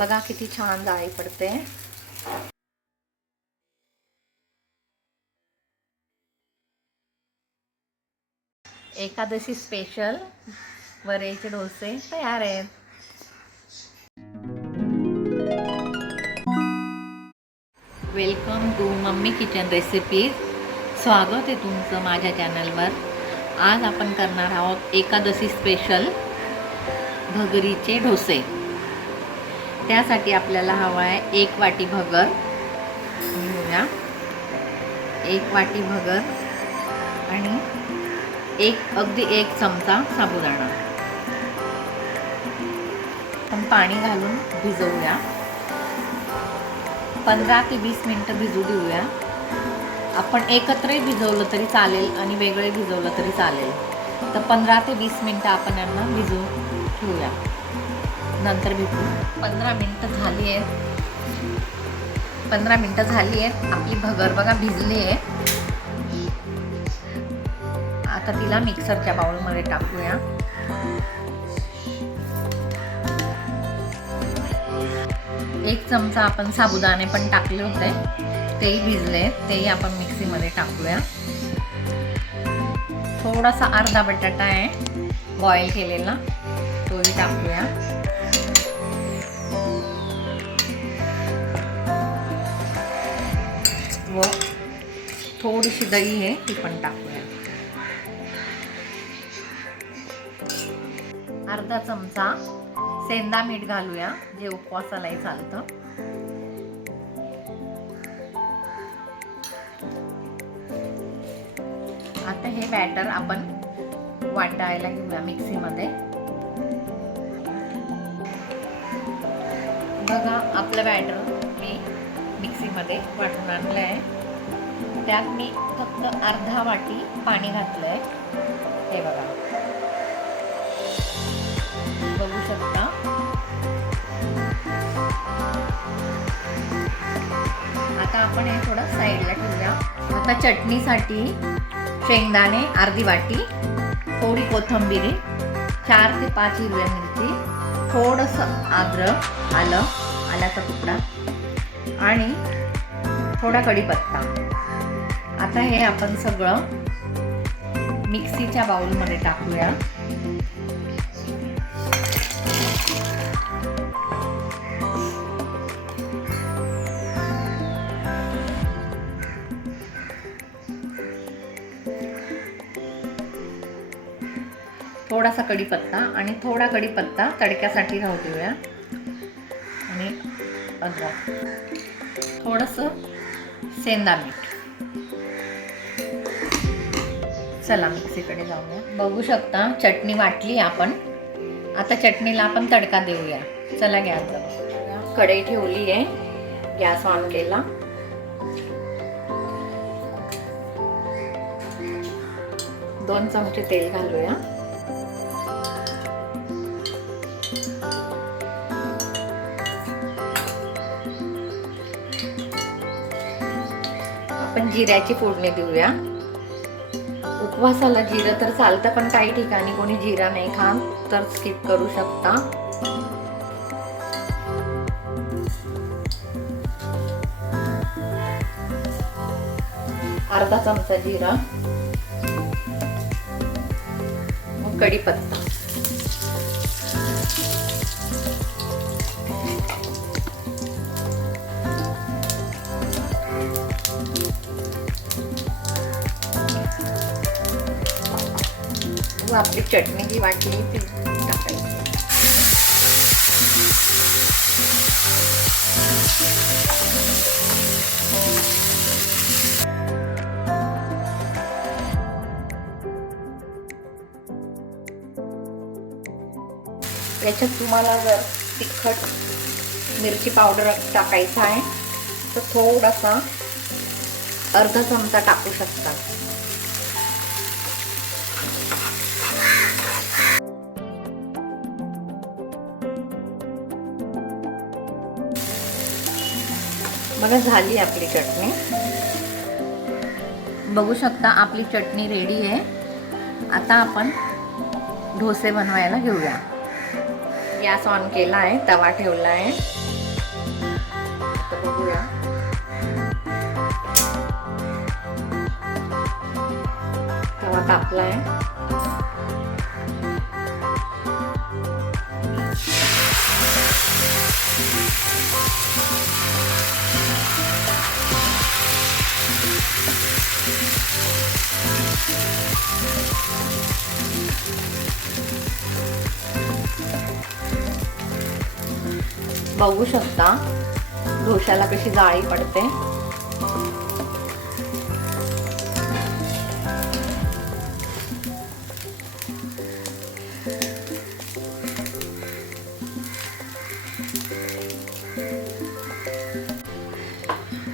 बघा किती छान जाळी पडते। एकादशी स्पेशल वरेचे डोसे तयार आहेत। Welcome to mummy kitchen recipes. स्वागत आहे तुमचं माझ्या चॅनलवर। आज आपण करणार आहोत एकादशी स्पेशल भगरीचे डोसे। त्यासाठी आपल्याला हवा आहे 1 वाटी भगर घेऊया, 1 वाटी भगर आणि अगदी 1 चमचा साबुदाणा। आपण पाणी घालून भिजवूया, 15 ते 20 मिनिटं भिजू देऊया। आपण एकत्रही भिजवलं तरी चालेल आणि वेगळे भिजवलं तरी चालेल। तर 15 ते 20 मिनिटं आपण यांना भिजवून ठेवूया, नंतर भेटू। 15 मिनिटं झाली आहेत, 15 मिनिटं झाली आहेत। आपली भगर बघा भिजली आहे। आता तिला मिक्सरच्या बाउलमध्ये टाकूया। एक चमचा आपण साबुदाणे पण टाकले होते, तेही भिजले, तेही आपण मिक्सीमध्ये टाकूया। थोडासा अर्धा बटाटा आहे बॉईल केलेला, तोही टाकूया। व थोडीशी दही आहे ती पण टाकूया। अर्धा चमचा सेंधा मीठ घालूया, जे उपवासालाही चालतं। आता हे बॅटर आपण वाटायला घेऊया मिक्सीमध्ये। बघा आपलं बॅटर मी मिक्सीमध्ये वाटून आणलं आहे। त्यात मी फक्त अर्धा वाटी पाणी घातलं आहे, हे बघा, बघू शकता। आता आपण हे थोडं साईडला ठेवूया। आता चटणीसाठी शेंगदाणे अर्धी वाटी, थोडी कोथिंबीर, 4 ते 5 हिरव्या मिरची, थोडंसं अद्रक, आल्याचा तुकडा आणि थोडा कढीपत्ता। आता हे आपण सगळं मिक्सीच्या बाउलमध्ये टाकूया। थोडासा कढीपत्ता आणि थोडा कढीपत्ता तडक्यासाठी राहू देऊया आणि अद्रक, थोडंसं सेंधा मीठ। चला मिक्सीकडे जाऊया। बघू शकता चटणी वाटली आपण। आता चटणीला आपण तडका देऊया। चला गॅस जाऊ, कढई ठेवली आहे, गॅस ऑन केला। दोन चमचे तेल घालूया। आपण जिऱ्याची फोडणी देऊया। उपवासाला जिरं तर चालतं, पण काही ठिकाणी कोणी जिरा नाही खात तर स्किप करू शकता। अर्धा चमचा जिरा, मग कढीपत्ता, आपली चटणी जी वाटली ती टाकायची। याच्यात तुम्हाला जर तिखट मिरची पावडर टाकायचा आहे तर थोडासा अर्धा चमचा टाकू शकता। बघा झाली आपली चटणी, बघू शकता आपली चटणी रेडी आहे। आता आपण डोसे बनवायला घेऊया। गॅस ऑन केला आहे, तवा ठेवला आहे। तापलाय. बघू शकता डोश्याला कशी जाळी पडते.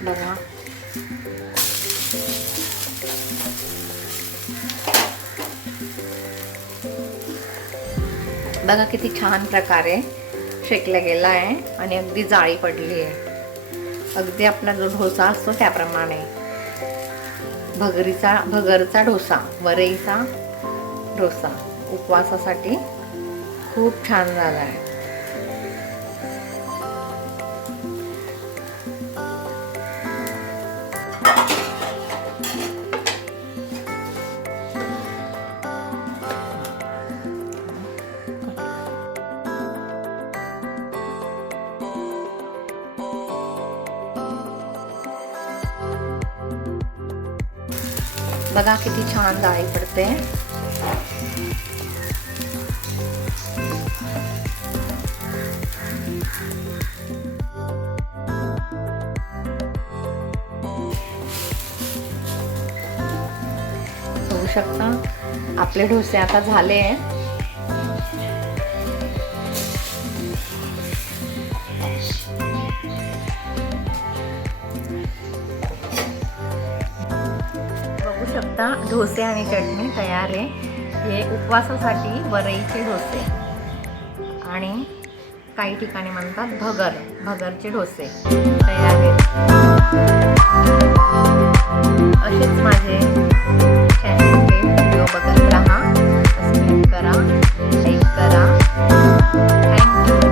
बघा बघा किती छान प्रकारे शेकला गेला आहे आणि अगदी जाळी पडली आहे. अगदी आपला जो डोसा असतो त्याप्रमाणे भगरचा डोसा, वरईचा डोसा उपवासासाठी खूप छान झाला आहे. बघा किती छान जाळी पडते. बघू शकता आपले डोसे आता झाले. शकता डोसे आणि चटणी तयार आहे. हे उपवासासाठी वरईचे डोसे आणि काही ठिकाणी म्हणतात भगरचे डोसे तयार आहेत. असेच माझे चॅनलचे व्हिडिओ बघत राहा, सबस्क्राईब करा, लाईक करा. थँक्यू.